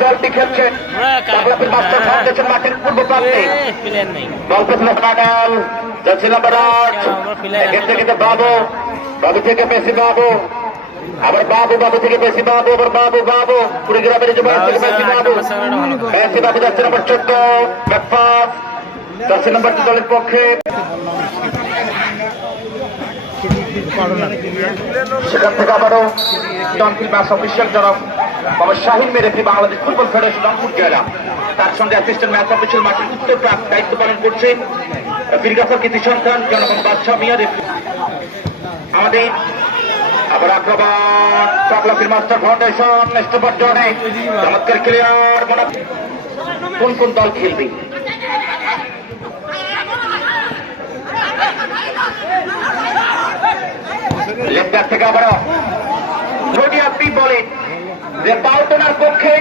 দলটি খেলছেন ফাউন্ডেশন মাঠের পূর্ব প্রান্তে। প্লেয়ার নেই। বল পেছনে কাটাল যাচ্ছে নাম্বার আট। এখান থেকে বাবু বাবু থেকে বেশি বাবু। আবার বাবু বাবু থেকে বেশি বাবু আবার বাবু বাবু। কুড়িগ্রামের যে বাবু থেকে বেশি বাবু। বেশি বাবু যাচ্ছে নাম্বার চোদ্দ ব্যাকপাস যাচ্ছে নাম্বার দলের পক্ষে। সেখান থেকে আবারও টনকিল ম্যাচ অফিসিয়াল যারা বাবা শাহিন মেরেফি বাংলাদেশ ফুটবল ফেডারেশন রংপুর জেলা তার সঙ্গে অ্যাসিস্ট্যান্ট ম্যাচ অফিসিয়াল মাঠের উত্তর দায়িত্ব পালন করছে। বীরগাছা কৃতি সন্তান জনগণ বাদশাহ মিয়া আমাদের আবার আক্রমণ মাস্টার ফাউন্ডেশন চমৎকার ক্লিয়ার মনে কোন কোন দল খেলবে? লেফটার থেকে আবারও। যদি আপনি বলেন। যে পক্ষে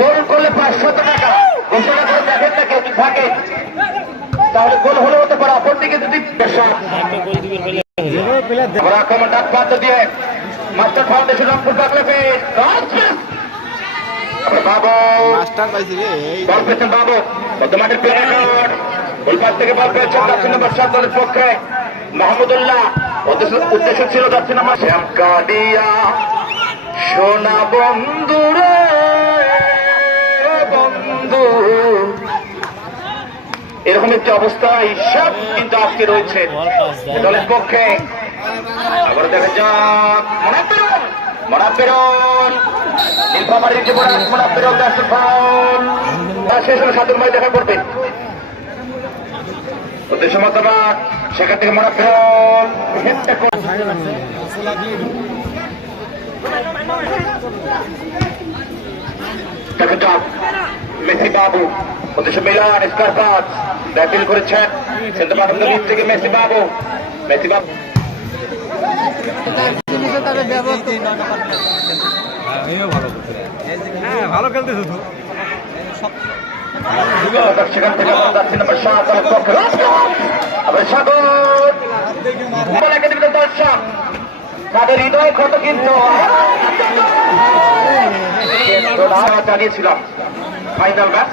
গোল করলে পাঁচশত টাকা। ঘোষণা করে দেখেন না কেউ থাকে তাহলে গোল হলে হতে পারে। অপরদিকে যদি ডাক পাত্র দিয়ে মাস্টার ফাউন্ডেশন রংপুর বাংলাকে বাবু। মাস্টার পাইছি রে বল পেয়েছেন বাবু। ওই পাশ থেকে বল পেয়েছেন দক্ষিণ নম্বর সাত দলের পক্ষে মাহমুদুল্লাহ। উদ্দেশ্য ছিল দক্ষিণ নম্বর। শ্যাম কাদিয়া সোনা বন্ধু রে, বন্ধু। এরকম একটি অবস্থা হিসাব কিন্তু আজকে রয়েছে। দলের পক্ষে। আবার দেখা যাক। মনাপেরন শেষ দেখা সেখান থেকে মনাপেরন হেডটা মেসি বাবু উদ্দেশ্য মিলান স্কারপাত ব্যাটিং করেছেন প্রাথমিক দিক থেকে মেসি বাবু মেসি বাবু সেখান থেকে আমরা যাচ্ছি নম্বর সাত আবার দর্শক তাদের হৃদয় ক্ষত কিন্তু জানিয়েছিলাম। ফাইনাল ম্যাচ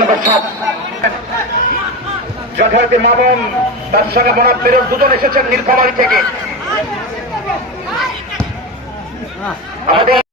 নম্বর সাত যথারীতি মামন তার সঙ্গে মনাব বেরোর দুজন এসেছেন নীলফামারি থেকে। আমাদের